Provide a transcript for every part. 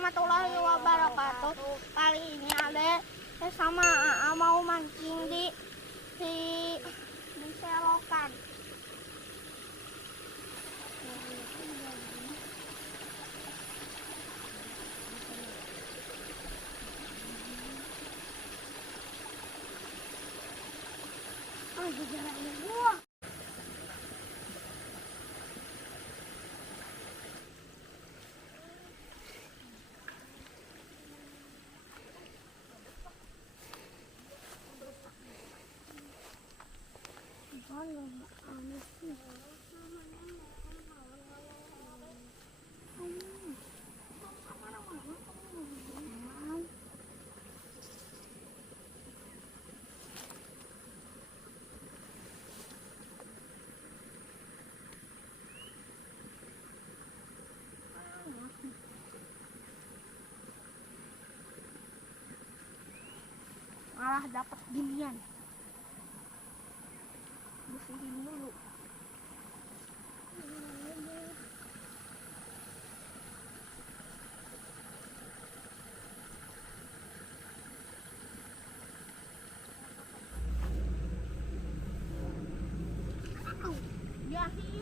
warahmatullahi wabarakatuh. Kali ini Ade sama Aa mau mancing di selokan. Jalannya gua. Malah dapat ginian. Bersihin dulu. Ya sih.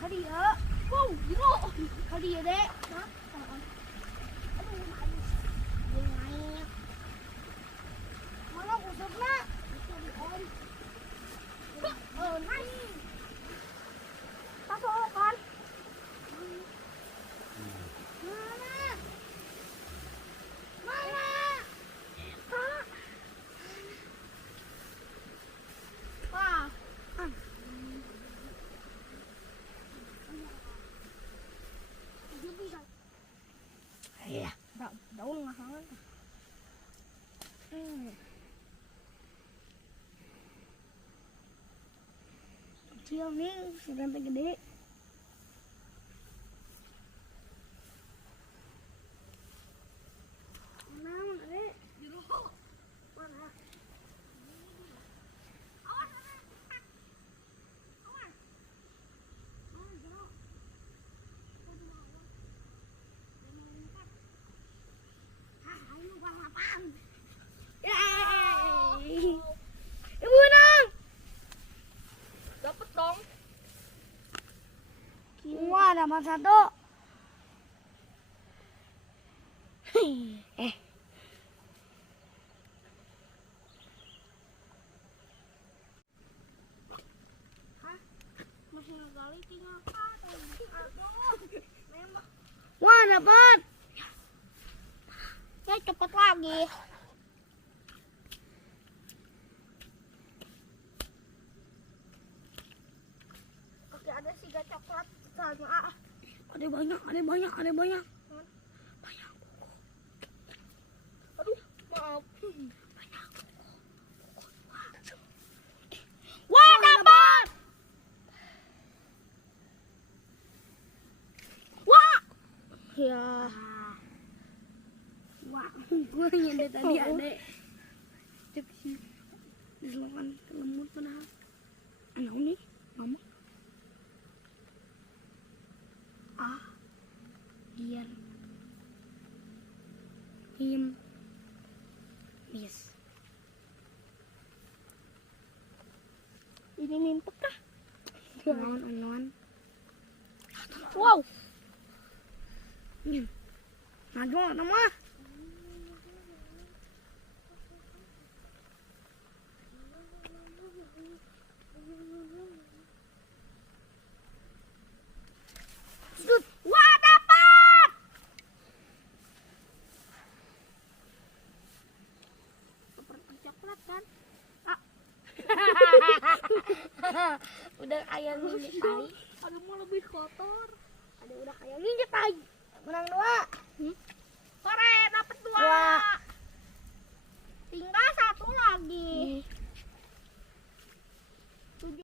Hadiah, wow, bro, hadiah dek. Aduh, manis. Dia naik. Mana kusutnya? Naik. Pasok kan? Mana? Mana? Hah? Wah. Iya, daun masalah. Kecil nih, sudah gede. Mana, Dek? Jeruk. Mana? Awas, awas. Oh, jeruk. Ayo balapan. Yeay. Ibu Nang. Dapat dong. Wah, dapat satu. Hah? Masih ngegali tinggal satu. Aduh. Nembak. Wah, dapat. Ya, cepet lagi. Oke, ada siga coklat sama. Ada banyak. Banyak. Aduh, maaf. Banyak. Wah, dapat. Wah. Ya. Wah, gue nyender tadi adek. Cek sih. Diselokan lemut padahal. Anak ini, mama. Biar yes. Ini nimpuk kah? Anon. Wow. Nado nama. Wah, dapat. Seperti kan? Udah kayak nginjek tai. Ada mau lebih kotor. Ada udah kayak nginjek tai. Menang 2. Sore dapat 2. Tinggal 1 lagi.